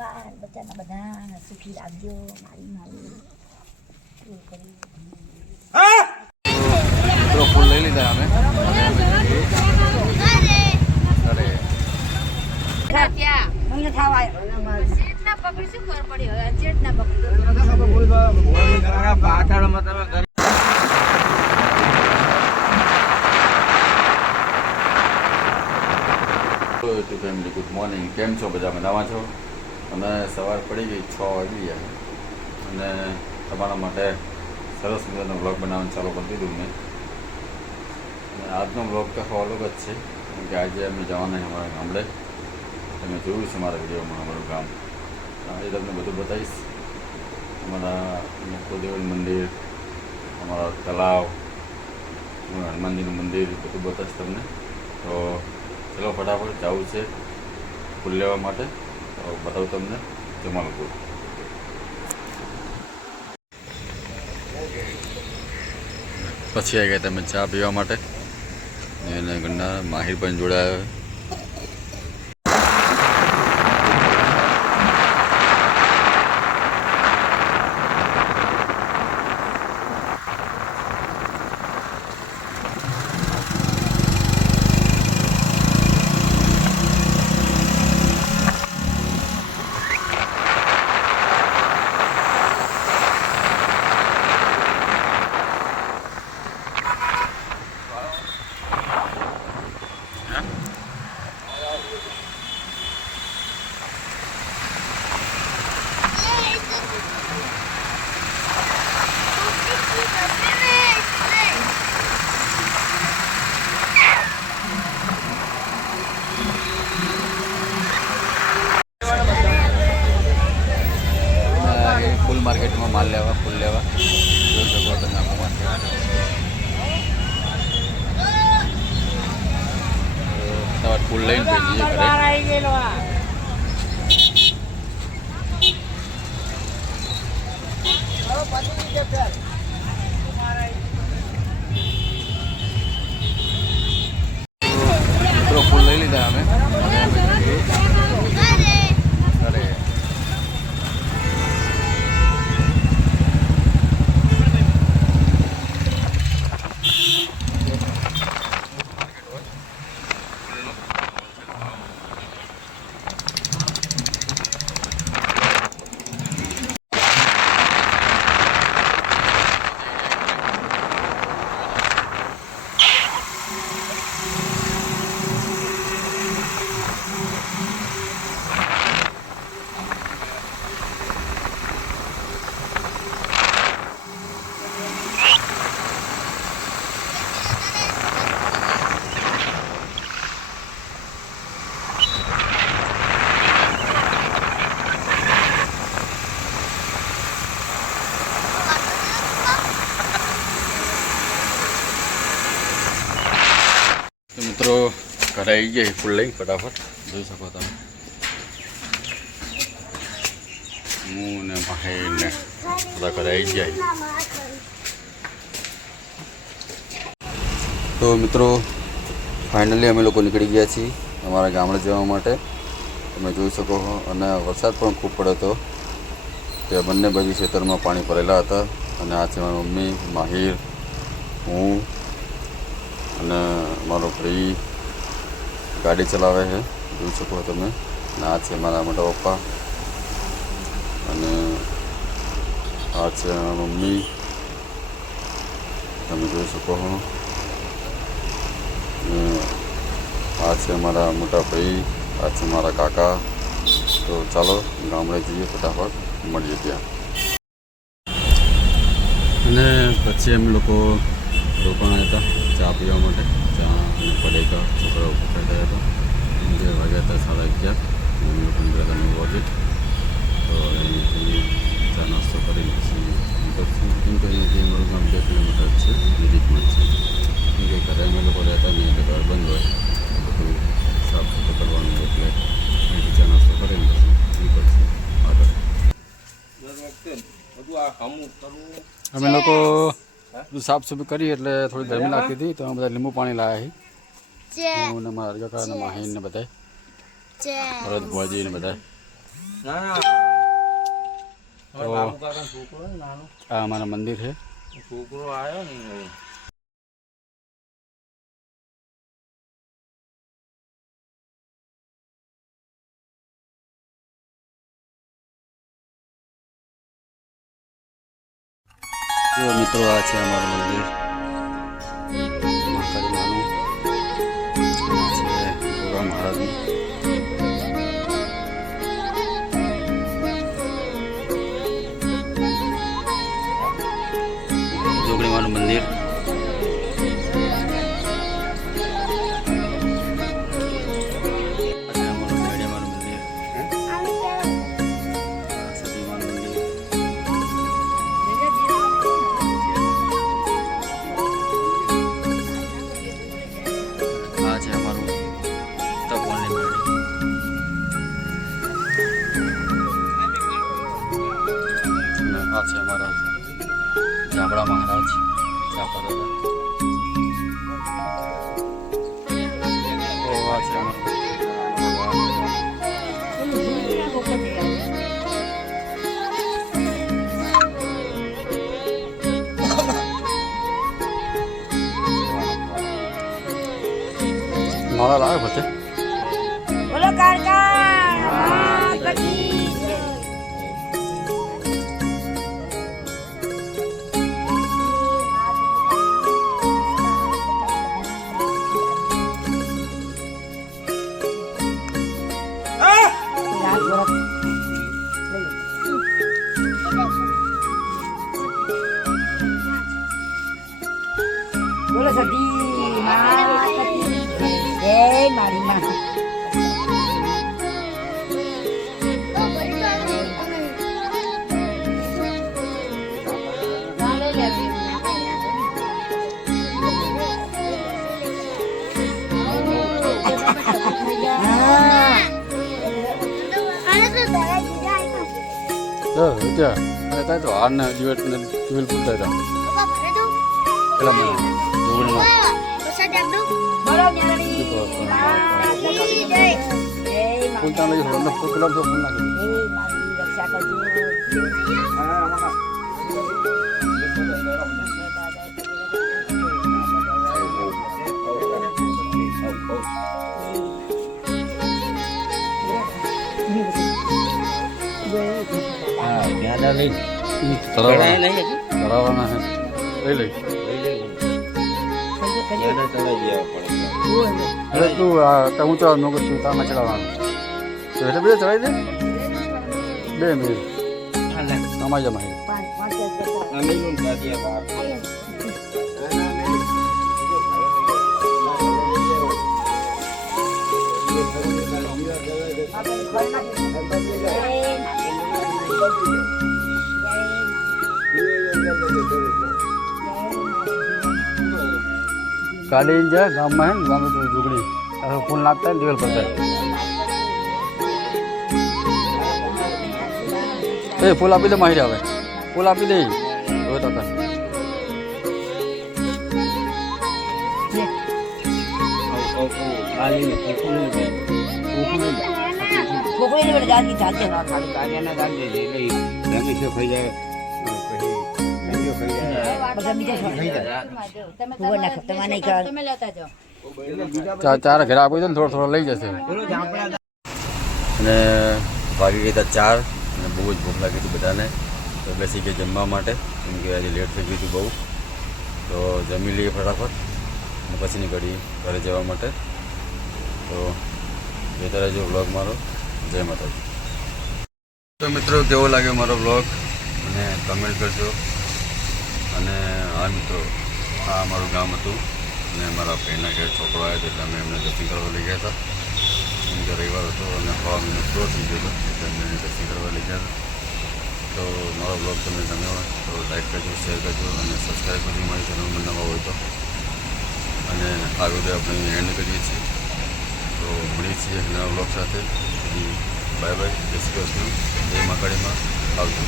બાળ બચ્ચાના બધા સુખી રાખજો મારી મારી તો ફૂલ લઈ લીધા અમે મને થવા ચેતના પકડી શું ખબર પડી હવે ચેતના પકડી ફેમિલી ગુડ મોર્નિંગ. કેમ છો બધા? મજામાં છો? અને સવાર પડી ગઈ 6 વાગી ગયા અને તમારા માટે સરસ મજાનો બ્લોગ બનાવવાનું ચાલુ કરી દીધું મેં. અને આજનો બ્લોગ તો અલગ જ છે કેમ કે આજે અમે જવાના અમારા ગામડે. તમે જોયું છે મારા વિડીયોમાં અમારું ગામ. આજે તમને બધું બતાવીશ. અમારા કુલદેવનું મંદિર, અમારા તળાવ, હનુમાનજીનું મંદિર બધું બતાવીશ તમને. તો ચલો ફટાફટ જવું છે ફૂલ લેવા માટે. તો બતાવું તમને જમાલપુર. પછી આવી ગયા તમે ચા પીવા માટે અને ઘરના માહિર પણ જોડાયા. ફૂલ માર્કેટમાં માલ લેવા ફૂલ લેવા જોઈ શકો તમે આખું માર્કેટ. તમારે ફૂલ લઈને જઈએ ઘરે. મિત્રો ફૂલ લઈ લીધા અમે અરે મિત્રો ઘરે આવી ગયા ફૂલ લઈ ફટાફટ જોઈ શકો તમે. હું ને ભાઈ ને બધા ઘરે આવી ગયા. તો મિત્રો ફાઇનલી અમે લોકો નીકળી ગયા છીએ અમારા ગામડે જવા માટે. તમે જોઈ શકો છો અને વરસાદ પણ ખૂબ પડ્યો હતો. તે બંને બાજુ ખેતરમાં પાણી ભરેલા હતા. અને આ છે મારી મમ્મી, માહિર, હું અને મારો ભાઈ ગાડી ચલાવે છે જોઈ શકો તમે. અને આ છે મારા મોટા પપ્પા અને આ છે મારા મમ્મી તમે જોઈ શકો છો. આ છે મારા મોટા ભાઈ, આ છે મારા કાકા. તો ચાલો ગામડે જઈએ ફટાફટ મળીએ ત્યાં. અને પછી અમે લોકો રોકાણા હતા ચા પીવા માટે. ચા અને પડેકા છોકરાઓ પકડતા હતા. 11 વાગ્યા હતા 11:30. અમે લોકો નીકળ્યા હતા 9 વાગે. તો અહીંથી ચા નાસ્તો કરીને પછી નીકળશું. કેમ કે અહીંયાથી અમારું ગામ 2 કિલોમીટર છે નજીકમાં જ છે. કેમ કે ઘરે અમે લોકો રહેતા નહીં એટલે ઘર બંધ હોય બધું સાફ સફાઈ કરવાનું એટલે અહીંથી ચા નાસ્તો કરીને પછી નીકળશું આગળ. અમે લોકો સાફ સફાઈ કરી એટલે થોડી ગરમી લાગતી હતી તો બધા લીંબુ પાણી લાવ્યા છે. હું ને મારા કાકા ને માહીન ને બધા ભરત ભુવાજી ને બધા આ અમારા મંદિર છે. છોકરો આવ્યો ને જો મિત્રો આ છે અમારું મંદિર મહાકાળી માનું. આ છે ગોગા મહારાજનું. જોગણી માનું મંદિર. આ છે અમારું મેડિયા માનું મંદિર. આ સતી માનું મંદિર. આ છે અમારું તપોવનની મેળી. અને આ છે અમારા જાબડા મહારાજ જાપા દાદા. તો આ છે અમારું મારા લાવે પછી બોલો કાકા કટી બોલો સતી મા કટી જય મારી માં. ત્યાં તો હારને દિવેલ પૂરતા હતા પેલા મને જોગણીમાં બોલો ન્યારી જય ફૂલ ત્યાં લઈ થોડો પેલા તો ફૂલ નાખી મારી રક્ષા કરજો. તરાવવાના છે લઈ એટલે તું આ ઊંચા નો તું તામાં ચડાવવાનું તો એટલે બે ચડાવી દે 2 મિનિટ આમાં જમાઈ કાલે જા ગામમાં હે ગામે તો જોગણી ફૂલ નાખતા દિવેલ પડતા એ ફૂલ આપી દે માહિતી આવે ફૂલ આપી દે હવે તો કોકરીને બડે જાજી ચાલતે ના ખાલી કાર્યના દાન દે એટલે રમી છે થઈ જાય બધા બીજા તમે લેતા જાઓ. ચાર ઘરે આપી દે ને થોડો લઈ જશે અને વાગી ગયા હતા 4 અને બહુ જ ભૂખ લાગી હતી બધાને તો બેસી ગયા જમવા માટે કેમ કે આજે લેટ થઈ ગયું હતું બહુ તો જમી લઈએ ફટાફટ અને પછી નીકળી ઘરે જવા માટે તો એ તરફ જો વ્લોગ મારો જય માતાજી. તો મિત્રો કેવો લાગ્યો મારો વ્લોગ અને કમેન્ટ કરજો. અને હા મિત્રો આ અમારું ગામ હતું અને અમારા ફ્રેન્ડના ઘરે છોકરો આવ્યો એટલે અમે એમને દર્શન કરવા લઈ ગયા હતા કેમ કે રવિવાર હતો અને હવા મહિનો પૂરો થઈ ગયો હતો એટલે અમે એને દર્શન કરવા લઈ ગયા હતા. તો મારો બ્લોગ તમને ગમ્યો હોય તો લાઈક કરજો, શેર કરજો અને સબસ્ક્રાઈબ કરજો મારી ચેનલમાં નવા હોય તો. અને આ વિડીયો આપણે એન્ડ કરીએ છીએ તો મળીએ છીએ નવા બ્લોગ સાથે. બાય બાય, જય શ્રી કૃષ્ણ, જય મહાકાળીમાં, આવજો.